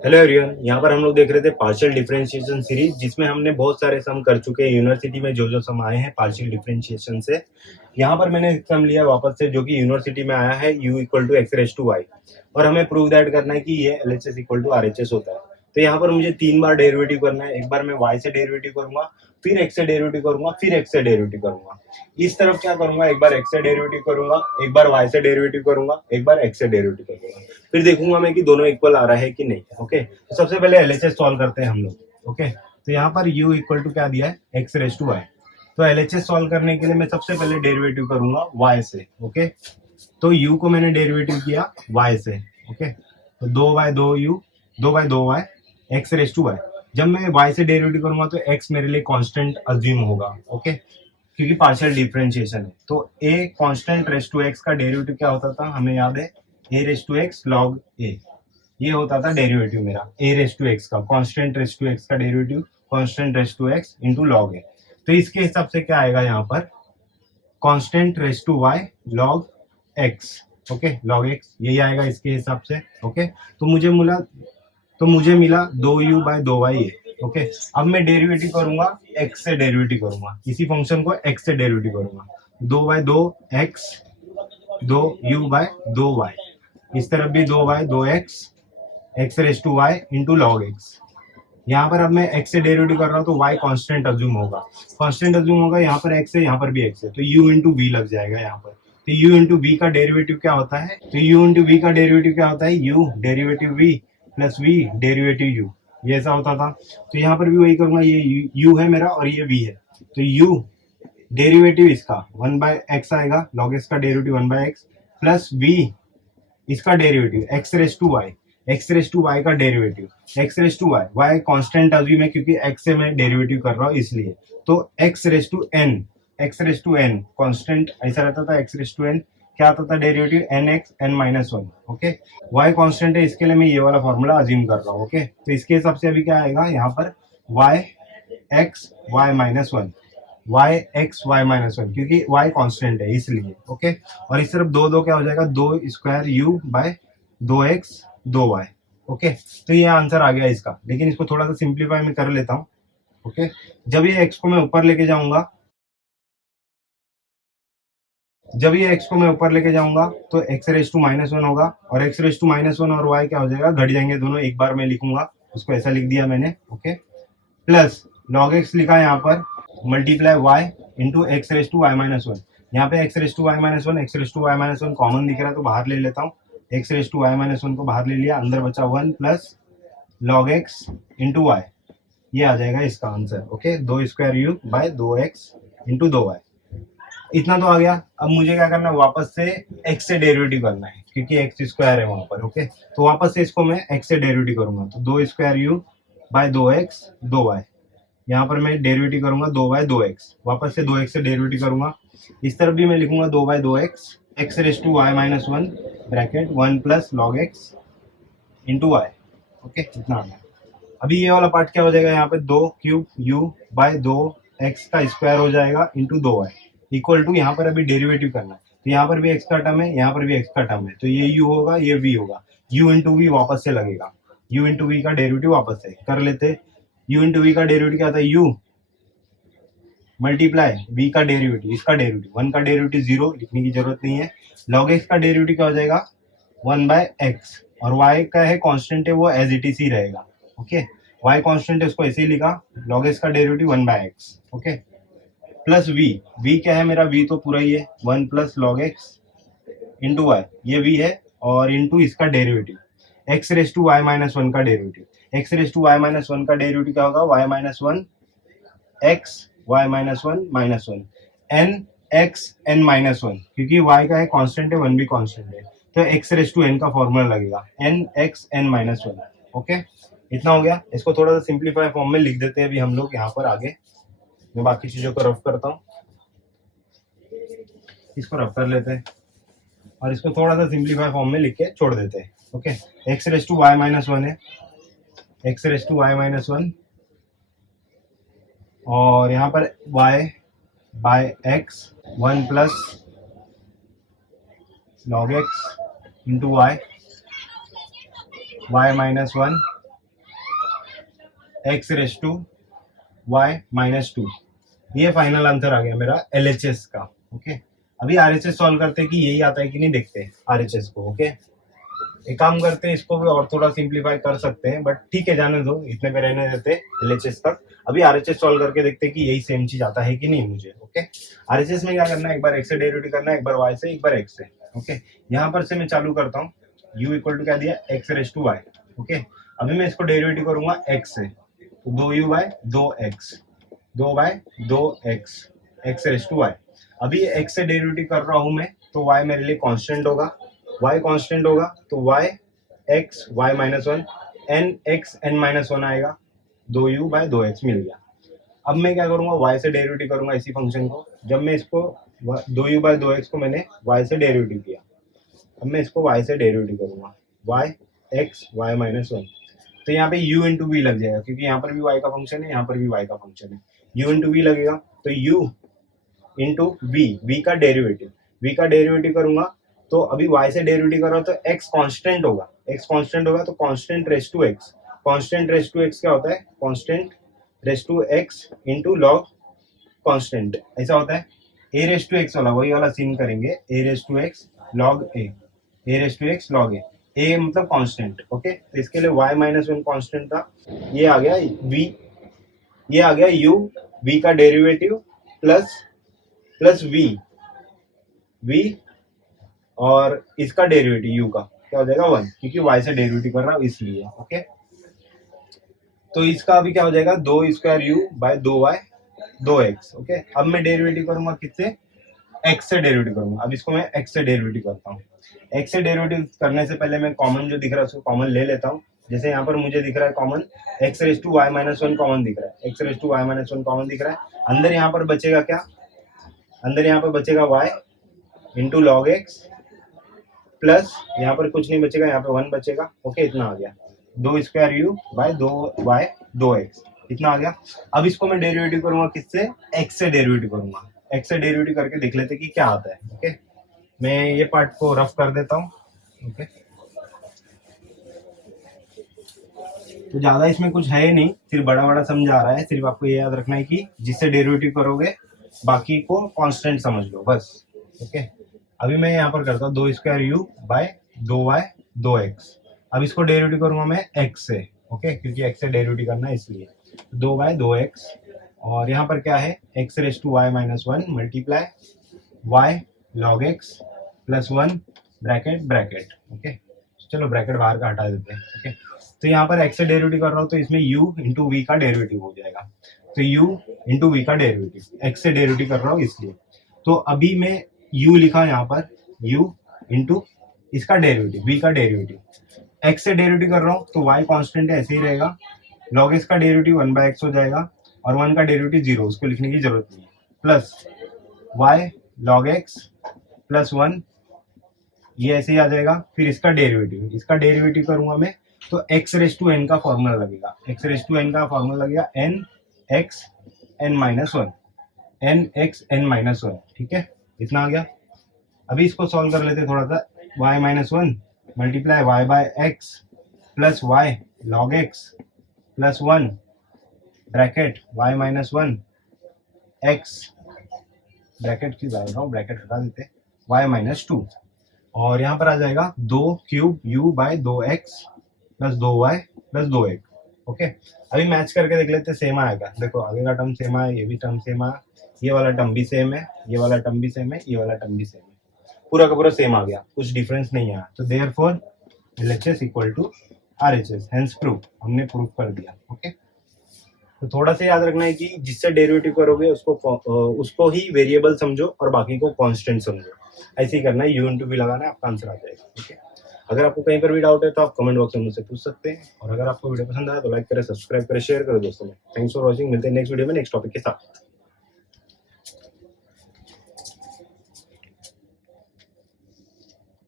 Hello everyone, यहाँ पर हम लोग देख रहे थे पार्शियल डिफरेंशिएशन सीरीज, जिसमें हमने बहुत सारे सम कर चुके हैं। यूनिवर्सिटी में जो जो सम आए हैं पार्शियल डिफरेंशिएशन से, यहाँ पर मैंने सम लिया वापस से, जो कि यूनिवर्सिटी में आया है u equal to x raise to y, और हमें प्रूव दैट करना है कि ये L H S equal to R H S होता है। तो यहाँ पर मुझे 3 बार डेरिवेटिव करना है। एक बार मैं y से डेरिवेटिव करूंगा, फिर x से डेरिवेटिव करूंगा, फिर x से डेरिवेटिव करूंगा। इस तरफ क्या करूंगा, एक बार x से डेरिवेटिव करूंगा, एक बार y से डेरिवेटिव करूंगा, एक बार x से डेरिवेटिव करूंगा, फिर देखूंगा मैं कि दोनों इक्वल आ रहा है कि नहीं। ओके, तो सबसे पहले एलएचएस सॉल्व करते हैं हम लोग। ओके, तो यहाँ पर u इक्वल टू क्या दिया है, एक्स रेस टू वाई। तो एलएचएस सॉल्व करने के लिए मैं सबसे पहले डेरिवेटिव करूंगा y से। ओके, तो u को मैंने डेरिवेटिव किया y से। ओके, तो 2y 2u 2y 2y x raise to Y. जब मैं y से डेरिवेटिव करूंगा तो x मेरे लिए कांस्टेंट अज्यूम होगा। ओके, क्योंकि पार्शियल डिफरेंशिएशन है। तो a constant raise to x का डेरिवेटिव क्या होता था, हमें याद है, a raise to x log a। ये होता था डेरिवेटिव मेरा, a रेस टू x का, कांस्टेंट रेस टू x का derivative constant raise to x into log a। तो इसके हिसाब से क्या आएगा यहाँ पर, constant raise to y log x। Okay, log x यही आएगा इसके हिसाब से। ओके, तो मुझे मिला 2u बाय 2y ये। ओके, अब मैं डेरिवेटिव करूंगा, x से डेरिवेटिव करूंगा, इसी फंक्शन को x से डेरिवेटिव करूंगा। 2 bye 2 x, 2u bye 2y, इस तरफ भी 2 by 2x x raise to y into log x. यहाँ पर अब मैं x से डेरिवेटिव कर रहा हूँ तो y कांस्टेंट अज्यूम होगा, यहाँ पर x है, यहाँ पर भी x है, तो u इंटू वी लग जाएगा यहाँ पर। तो u इंटू वी का डेरिवेटिव क्या होता है, u derivative v plus v derivative u, ये ऐसा होता था। तो यहाँ पर भी वही करूंगा, ये u है मेरा और ये v है, तो u डेरिवेटिव इसका 1 बाय एक्स आएगा, लॉग एक्स का derivative 1 by x, plus v इसका derivative x raise to y, x raise to y का derivative x raise to y, y constant assume है क्योंकि एक्स से मैं डेरिवेटिव कर रहा हूँ इसलिए। तो x raise to n constant ऐसा रहता था, एक्स रेस टू एन क्या आता था derivative, n x n minus one. Okay, y constant है, इसके लिए मैं ये वाला फॉर्मूला अज्यूम कर रहा हूँ। ओके, तो इसके हिसाब से अभी क्या आएगा यहाँ पर, y x y minus one, y x y minus one, क्योंकि वाई कांस्टेंट है इसलिए। ओके, और इस तरफ दो दो क्या हो जाएगा, 2 square u by 2x 2y। Okay, तो ये आंसर आ गया इसका, लेकिन इसको थोड़ा सा सिंप्लीफाई में कर लेता हूँ। ओके, जब ये x को मैं ऊपर लेके जाऊंगा तो x raise to minus one होगा, और x raise to minus one और y क्या हो जाएगा, घट जाएंगे दोनों, एक बार में लिखूंगा, उसको ऐसा लिख दिया मैंने। ओके, प्लस log x लिखा यहाँ पर, multiply y into x raise to y minus one. यहाँ पे x raise to y minus one, x raise to y minus one common दिख रहा है तो बाहर ले लेता हूँ, x raise to y minus one को बाहर ले लिया, अंदर बचा 1 plus log x into y, ये आ जाएगा इसका answer. Okay, 2 square u by 2x into 2y, इतना तो आ गया। अब मुझे क्या करना है, वापस से x से डेरिवेटिव करना है क्योंकि x स्क्वायर है वहां पर। ओके, तो वापस से इसको मैं x से डेरिवेटिव करूंगा, तो 2 square u by 2x 2y, यहाँ पर मैं डेरिवेटिव करूंगा 2 बाय 2x, वापस से 2x से डेरिवेटिव करूंगा, इस तरफ भी मैं लिखूंगा 2 by 2x x raise to y minus one bracket 1 plus log x into y. Okay, इतना आ गया। अभी ये वाला पार्ट क्या हो जाएगा, यहाँ पे 2 क्यूब u बाय 2x का स्क्वायर हो जाएगा इंटू 2y इक्वल टू, यहाँ पर अभी डेरिवेटिव करना है, तो यहाँ पर भी x का टर्म है, यहाँ पर भी x का टर्म है, तो ये u होगा, ये v होगा, u इंटू वी वापस से लगेगा, u इंटू वी का डेरिवेटिव वापस से कर लेते। u इंटू वी का डेरिवेटिव क्या आता है, u मल्टीप्लाई v का डेरिवेटिव, इसका डेरिवेटिव 1 का डेरिवेटिव 0, लिखने की जरूरत नहीं है, log x का डेरिवेटिव क्या हो जाएगा 1 बाय x, और y का है कांस्टेंट है, वो एज इट इज ही रहेगा। ओके, y कांस्टेंट है, उसको ऐसे ही लिखा, log x का derivative 1 by x। Okay, plus v क्या है मेरा, v तो पूरा ही है, 1 plus log x into y, ये v है, और इंटू इसका derivative x raise to y minus one का derivative, x raise to y minus one का डेरिवेटिव क्या होगा, y minus one x y minus one minus one n x n minus one, क्योंकि y का है constant है, 1 भी constant है, तो x रेस टू n का फॉर्मूला लगेगा n x n minus one. Okay, इतना हो गया। इसको थोड़ा सा सिंप्लीफाई फॉर्म में लिख देते हैं अभी हम लोग यहाँ पर आगे, मैं बाकी चीजों को रफ करता हूँ, इसको रफ कर लेते हैं और इसको थोड़ा सा सिंप्लीफाई फॉर्म में लिख के छोड़ देते हैं। Okay, x raise to y minus one है, x raise to y minus one, और यहाँ पर y by x 1 plus log x into y, y minus one x raise to y minus two. ये फाइनल आंसर आ गया मेरा LHS का। Okay, अभी RHS सॉल्व करते हैं कि यही आता है कि नहीं, देखते हैं RHS को। ओके, एक काम करते हैं, इसको भी और थोड़ा सिंप्लीफाई कर सकते हैं, बट ठीक है, जाने दो, इतने पे रहने देते LHS तक। अभी RHS सॉल्व करके देखते हैं कि यही सेम चीज आता है कि नहीं मुझे। ओके, RHS में क्या करना है, एक बार x से डेरिवेटिव करना है, एक बार y से, एक बार x से। ओके, यहाँ पर से मैं चालू करता हूँ, u इक्वल टू क्या दिया, x raise to y। Okay, अभी मैं इसको डेरिवेटिव करूंगा x से, तो 2u by 2x, 2 by 2x, x raise to y। अभी x से डेरिवेटिव कर रहा हूं मैं, तो y मेरे लिए कांस्टेंट होगा, y कांस्टेंट होगा, तो y x y minus one, n x n minus one आएगा, 2u बाय 2x मिल गया। अब मैं क्या करूंगा, y से डेरिवेटिव करूंगा इसी फंक्शन को। जब मैं इसको 2u बाय 2x को मैंने y से डेरिवेटिव किया, अब मैं इसको y से डेरिवेटिव करूंगा, y x y minus one. तो यहाँ पे u इंटू वी लग जाएगा, क्योंकि यहाँ पर भी y का फंक्शन है, यहाँ पर भी y का फंक्शन है, u इंटू वी लगेगा। तो u इंटू v का डेरिवेटिव करूंगा, तो अभी y से डेरिवेटिव कर रहा हूँ, तो x कांस्टेंट होगा, तो constant raise to x। Constant raise to x क्या होता है, constant raise to x into log constant, ऐसा होता है। a रेस टू x वाला, वही वाला सीन करेंगे, a raise to x log a raise to x log a मतलब कांस्टेंट। ओके, तो इसके लिए y माइनस वन कांस्टेंट था, ये आ गया v, ये आ गया u, v का डेरिवेटिव प्लस v और इसका डेरिवेटिव u का क्या हो जाएगा 1, क्योंकि y से डेरिवेटिव कर रहा हूँ इसलिए। ओके, तो इसका अभी क्या हो जाएगा, 2 square u bye 2y 2x। Okay, अब मैं डेरिवेटिव करूंगा किससे, x से डेरिवेटिव करूंगा। अब इसको मैं x से डेरिवेटिव करता हूँ। x से डेरिवेटिव करने से पहले मैं कॉमन जो दिख रहा है उसको कॉमन ले लेता हूँ। जैसे यहाँ पर मुझे दिख रहा है common, x raise to y minus one common दिख रहा है, x raise to y minus one common दिख रहा है। अंदर यहाँ पर बचेगा क्या, अंदर यहाँ पर बचेगा y into log x plus यहाँ पर कुछ नहीं बचेगा, यहाँ पे 1 बचेगा। ओके, इतना आ गया, 2 square u bye 2y 2x, इतना आ गया। अब इसको मैं डेरिवेटिव करूंगा किससे, x से डेरिवेटिव करूंगा। x से डेरिवेटिव करके देख लेते कि क्या आता है। ओके, मैं ये पार्ट को रफ कर देता हूँ। ओके, तो ज्यादा इसमें कुछ है नहीं, सिर्फ बड़ा बड़ा समझा रहा है। सिर्फ आपको ये याद रखना है कि जिससे डेरिवेटिव करोगे बाकी को कांस्टेंट समझ लो बस। ओके, अभी मैं यहाँ पर करता हूँ 2 square u bye 2y 2x। अब इसको डेरिवेटिव करूंगा मैं x से। ओके, क्योंकि x से डेरिवेटिव करना है इसलिए 2 बाय 2x, और यहाँ पर क्या है, x raise to y minus one multiply y log x plus 1 bracket bracket. Okay, चलो ब्रैकेट बाहर का हटा देते हैं। ओके, तो यहाँ पर x से डेरिवेटिव कर रहा हूँ, तो इसमें u इंटू वी का डेरिवेटिव हो जाएगा। तो u इंटू वी का डेरिवेटिव, x से डेरिवेटिव कर रहा हूँ इसलिए। तो अभी मैं u लिखा यहाँ पर, u इंटू इसका डेरिवेटिव, v का डेरिवेटिव, x से डेरिवेटिव कर रहा हूँ तो y कांस्टेंट है, ऐसे ही रहेगा। log x का डेरिवेटिव 1 बाय x हो जाएगा, और 1 का डेरिवेटिव 0, उसको लिखने की जरूरत नहीं है, plus y log x plus 1, ये ऐसे ही आ जाएगा। फिर इसका डेरिवेटिव करूंगा मैं, तो x रेस टू n का फॉर्मूला लगेगा, x रेस टू n का फॉर्मूला लगेगा n x n minus one, n x n minus one. ठीक है, इतना आ गया। अभी इसको सॉल्व कर लेते थोड़ा सा, y minus one multiply y by x plus y log x plus 1 bracket y minus one x, bracket की बात रहा हूँ, ब्रैकेट हटा देते, y माइनस टू, और यहाँ पर आ जाएगा 2 cube u by 2x plus 2y plus 2x। Okay, अभी मैच करके देख लेते, सेम आएगा। देखो आगे का टर्म सेम आया, ये भी टर्म सेम आया, ये वाला टर्म भी सेम है, ये वाला टर्म भी सेम है, ये वाला टर्म भी सेम है, पूरा का पूरा सेम आ गया, कुछ डिफरेंस नहीं आया। तो therefore LHS equal to RHS, hence proof, हमने प्रूफ कर दिया। ओके, तो थोड़ा सा याद रखना है कि जिससे डेरिवेटिव करोगे उसको ही वेरिएबल समझो और बाकी को कांस्टेंट समझो, ऐसे ही करना है, u इंटू वी लगाना है, आपका आंसर आ जाएगा। ठीक है, अगर आपको कहीं पर भी डाउट है तो आप कमेंट बॉक्स में मुझसे पूछ सकते हैं, और अगर आपको वीडियो पसंद आया तो लाइक करें, सब्सक्राइब करें, शेयर करें दोस्तों में। थैंक्स फॉर वॉचिंग, मिलते हैं नेक्स्ट वीडियो में नेक्स्ट टॉपिक के साथ।